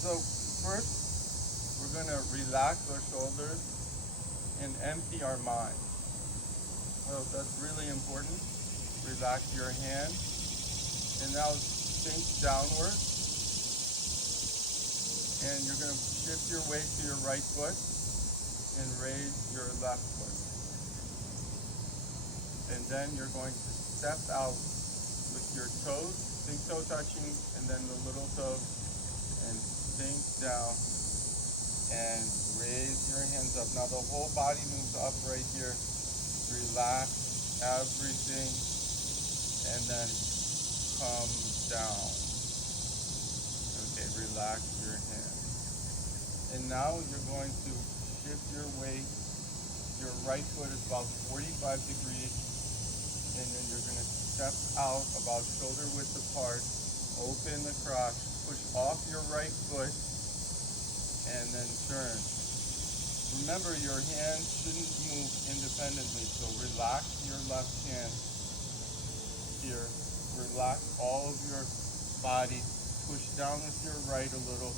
So first, we're going to relax our shoulders and empty our mind. So that's really important. Relax your hands. And now sink downward. And you're going to shift your weight to your right foot and raise your left foot. And then you're going to step out with your toes, big toe touching, and then the little toe, and sink down and raise your hands up. Now the whole body moves up right here. Relax everything and then come down. Okay, relax your hands. And now you're going to shift your weight. Your right foot is about 45 degrees. And then you're going to step out about shoulder width apart. Open the crotch. Push off your right foot. And then turn. Remember, your hands shouldn't move independently. So relax your left hand here. Relax all of your body. Push down with your right a little.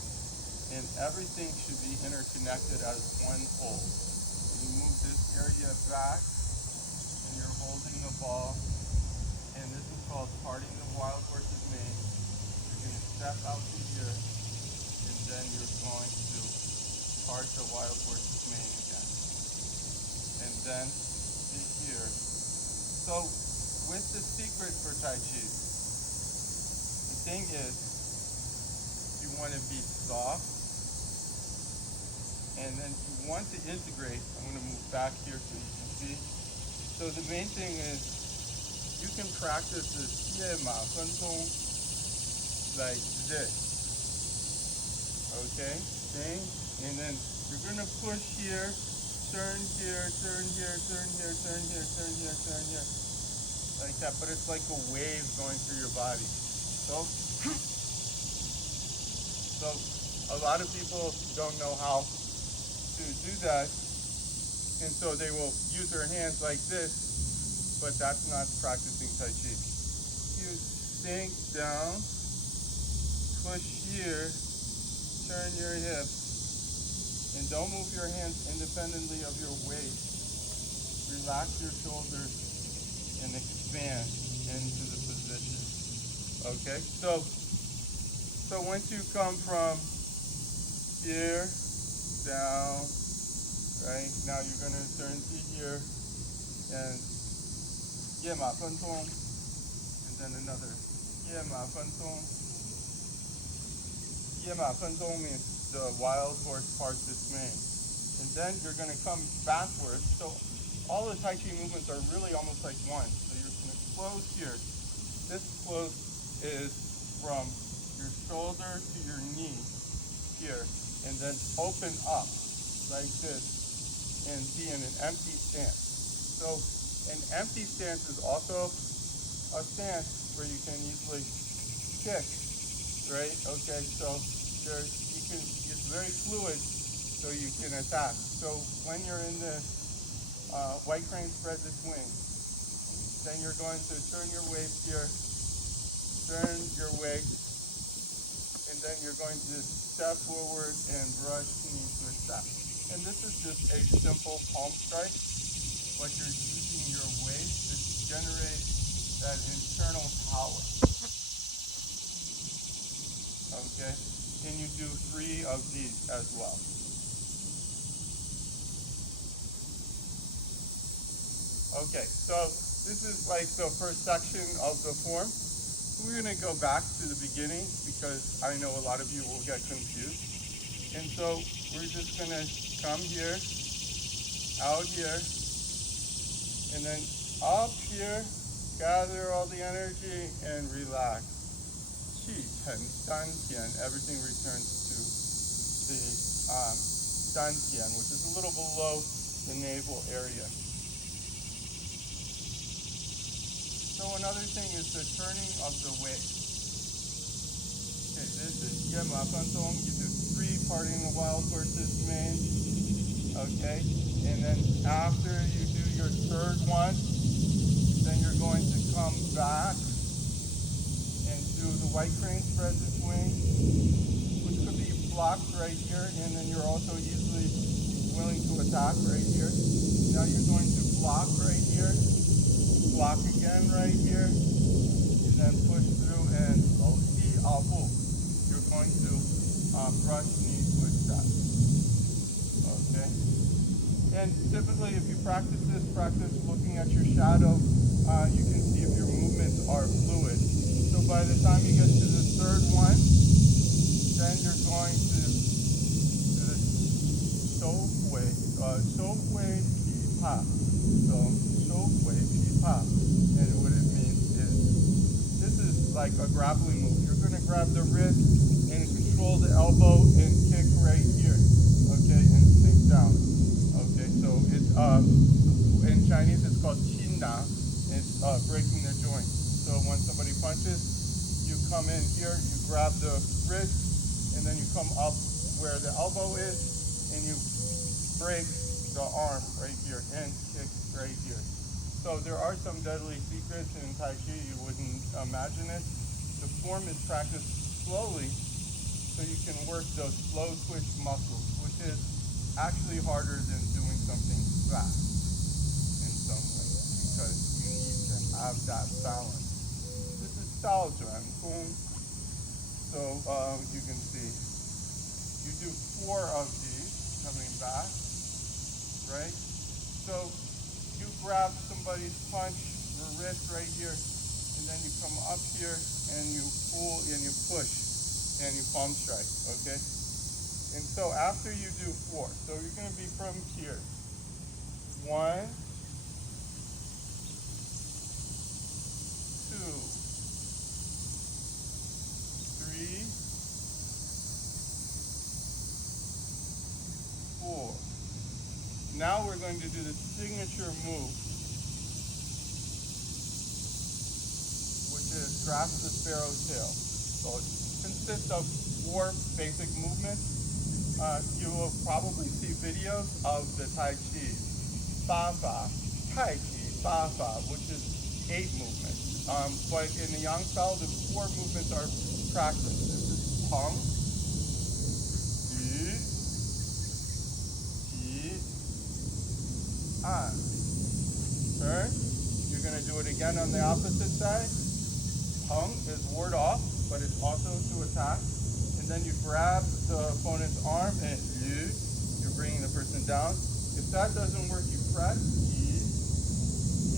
And everything should be interconnected as one whole. You move this area back. And you're holding the ball. And this is called parting the wild horse's mane. You're going to step out to here. And then you're going to part the wild horse's mane again. And then to here. So with the secret for Tai Chi, the thing is, you want to be soft, and then you want to integrate. I'm going to move back here so you can see. So the main thing is, you can practice this 夜马分钟 like this. Okay? Thing. And then you're going to push here, turn here, turn here, turn here, turn here, turn here, turn here. Like that, but it's like a wave going through your body. So a lot of people don't know how to do that. And so they will use their hands like this, but that's not practicing Tai Chi. You sink down, push here, turn your hips, and don't move your hands independently of your waist. Relax your shoulders and expand into the position. Okay, so once you come from here down, right, now you're going to turn to here and 夜马分钟, and then another 夜马分钟. 夜马分钟 means the wild horse parts its mane. And then you're going to come backwards. So all the Tai Chi movements are really almost like one. So you're going to close here. This close is from your shoulder to your knee here. And then open up like this and be in an empty stance. So an empty stance is also a stance where you can easily kick, right? Okay, so it's very fluid, so you can attack. So when you're in this white crane spread this wing, then you're going to turn your waist here, turn your waist, and then you're going to step forward and brush knee to a step. And this is just a simple palm strike, but you're using your waist to generate that internal power. Okay, and you do 3 of these as well. Okay, so this is like the first section of the form. We're going to go back to the beginning because I know a lot of you will get confused. And so we're just going to come here, out here, and then up here, gather all the energy and relax. Qi, Chen, Dan, Tian, everything returns to the Dan Tian, which is a little below the navel area. So another thing is the turning of the waist. Okay, this is 夜马分钟. You do 3 parting the wild horse's mane. Okay, and then after you do your third one, then you're going to come back and do the white crane spread this wing, which could be blocks right here, and then you're also easily willing to attack right here. Now you're going to block right here, block again right here, and then push through and you're going to brush knee switch step. Okay? And typically if you practice looking at your shadow, you can see if your movements are fluid. So by the time you get to the third one, then you're going to do the shouhui pi pa. So shouhui pi pa. And what it means is, this is like a grappling move. You're going to grab the wrist and control the elbow and kick right here. Okay, and sink down. Okay, so it's in Chinese it's called qinda. It's breaking the joint. So when somebody punches, you come in here, you grab the wrist, and then you come up where the elbow is, and you break the arm right here and kick right here. So there are some deadly secrets in Tai Chi. You wouldn't imagine it. The form is practiced slowly, so you can work those slow twitch muscles, which is actually harder than doing something fast in some ways, because you need to have that balance. This is Dao Zhuan Gong. So you can see, you do 4 of these coming back, right? So you grab somebody's punch, the wrist right here, and then you come up here and you pull and you push and you palm strike, okay? And so after you do 4, so you're going to be from here. 1, 2, 3, 4. Now we're going to do the signature move, which is grasp the sparrow's tail. So it consists of 4 basic movements. You will probably see videos of the Tai Chi, Fa Fa, Tai Chi, Fa Fa, which is 8 movements. But in the Yang style, the 4 movements are practiced. This is Peng, Yu, Qi, An. Turn. You're going to do it again on the opposite side. Peng is ward off, but it's also to attack. And then you grab the opponent's arm and you're bringing the person down. If that doesn't work, you press,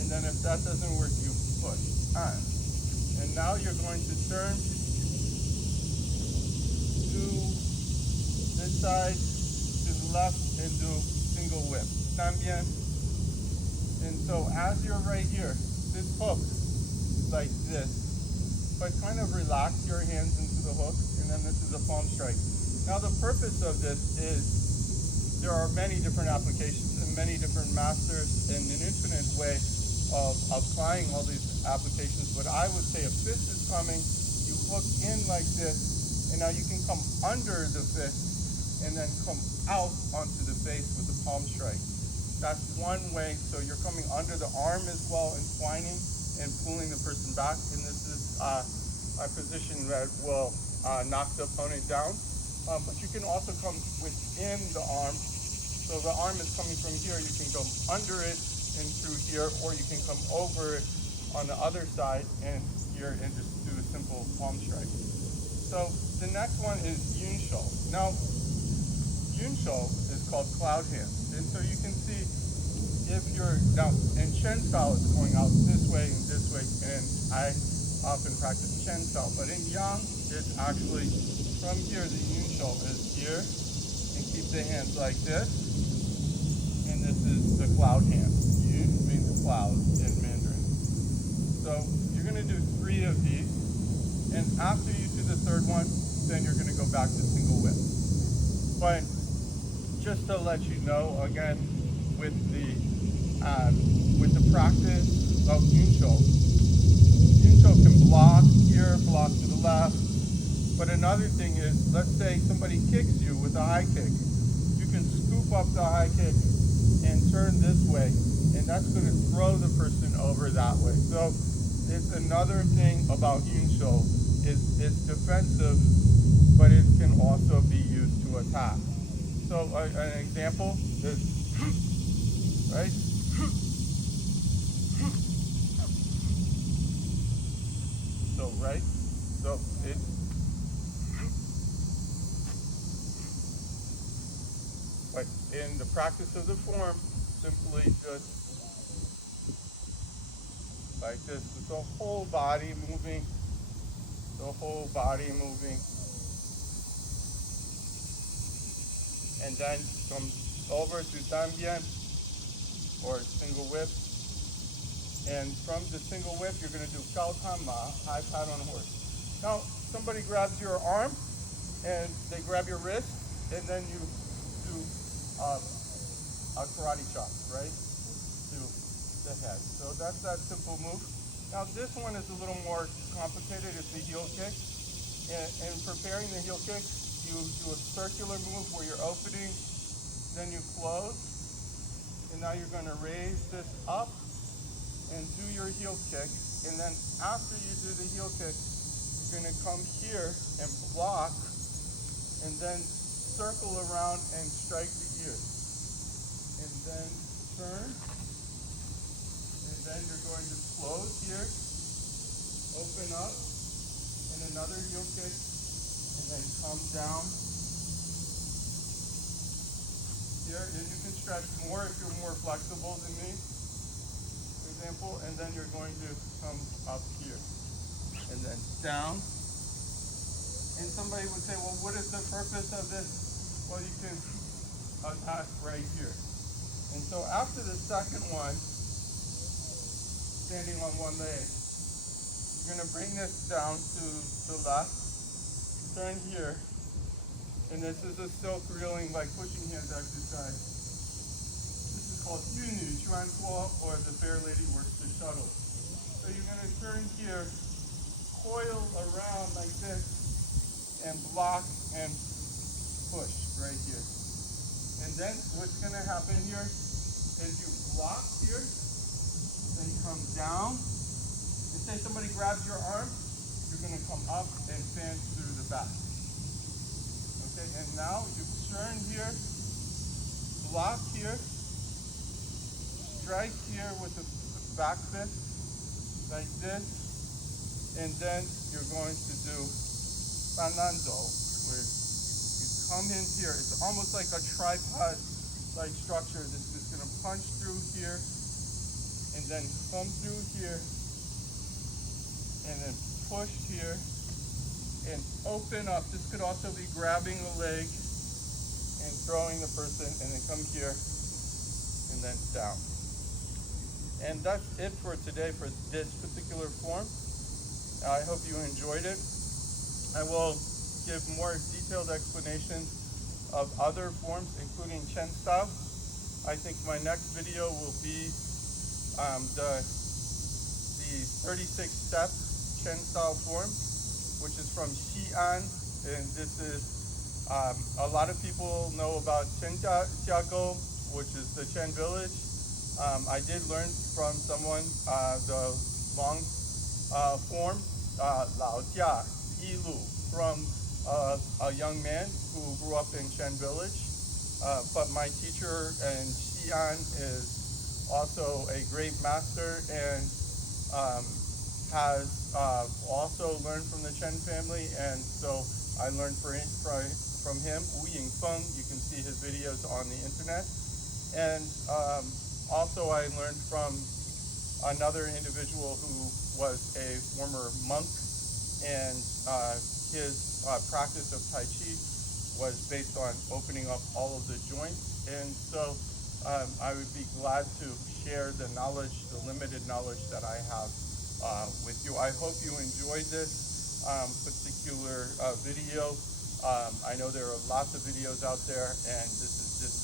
and then if that doesn't work, you push, on. And now you're going to turn to this side, to the left, and do single whip, 三边. And so as you're right here, this hook is like this. But kind of relax your hands into the hook, and then this is a palm strike. Now the purpose of this is there are many different applications and many different masters and an infinite way of applying all these applications. But I would say a fist is coming, you hook in like this, and now you can come under the fist and then come out onto the face with the palm strike. That's one way. So you're coming under the arm as well, entwining and pulling the person back, and this is a position that will knock the opponent down. But you can also come within the arm. So the arm is coming from here, you can go under it and through here, or you can come over it on the other side and here and just do a simple palm strike. So the next one is Yun Shou. Now, Yun Shou is called cloud hands. And so you can see if you're, now in Chen style it's going out this way, and I often practice Chen style, but in Yang it's actually from here, the Yun Shou is here, and keep the hands like this, and this is the cloud hand. Yun means cloud in Mandarin. So you're going to do 3 of these, and after you do the third one, then you're going to go back to single whip. But just to let you know, again, with the practice of Yun Shou can block here, block to the left. But another thing is, let's say somebody kicks you with a high kick. You can scoop up the high kick and turn this way, and that's going to throw the person over that way. So it's another thing about Yun Shou is it's defensive, but it can also be used ta. So an example is, right? So, right? So it, but in the practice of the form, simply just like this, with the whole body moving, the whole body moving, and then come over to tambien, or single whip, and from the single whip, you're going to do kautama, high pat on horse. Now, somebody grabs your arm, and they grab your wrist, and then you do a karate chop, right, to the head. So that's that simple move. Now, this one is a little more complicated. It's the heel kick. In preparing the heel kick, you do a circular move where you're opening, then you close, and now you're going to raise this up and do your heel kick. And then after you do the heel kick, you're going to come here and block, and then circle around and strike the ear. And then turn, and then you're going to close here, open up, and another heel kick, and then come down here. And you can stretch more if you're more flexible than me, for example, and then you're going to come up here, and then down. And somebody would say, well, what is the purpose of this? Well, you can attack right here. And so after the second one, standing on one leg, you're going to bring this down to the left, turn here, and this is a silk reeling, like pushing hands exercise. This is called Yunu Chuan Kuo, or the Fair Lady Works the Shuttle. So you're going to turn here, coil around like this, and block and push right here. And then what's going to happen here is you block here, then come down, and say somebody grabs your arm, you're going to come up and fan through the back. Okay, and now you turn here, block here, strike here with the back fist, like this, and then you're going to do Bananzo, where you come in here. It's almost like a tripod-like structure. This is going to punch through here, and then come through here, and then push here, and open up. This could also be grabbing the leg and throwing the person, and then come here, and then down. And that's it for today for this particular form. I hope you enjoyed it. I will give more detailed explanations of other forms, including Chen style. I think my next video will be the 36-step Chen style form, which is from Xi'an, and this is a lot of people know about Chen Jiago, which is the Chen village. I did learn from someone the long form, Lao Jia Yilu, from a young man who grew up in Chen village. But my teacher in Xi'an is also a great master and has also learned from the Chen family, and so I learned from him, Wu Yingfeng. You can see his videos on the internet. And also I learned from another individual who was a former monk, and his practice of Tai Chi was based on opening up all of the joints. And so I would be glad to share the knowledge, the limited knowledge that I have with you. I hope you enjoyed this particular video. I know there are lots of videos out there, and this is just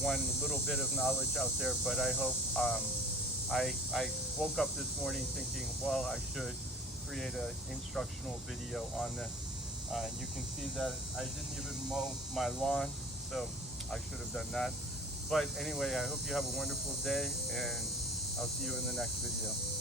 one little bit of knowledge out there, but I hope I woke up this morning thinking, well, I should create an instructional video on this. You can see that I didn't even mow my lawn, so I should have done that. But anyway, I hope you have a wonderful day, and I'll see you in the next video.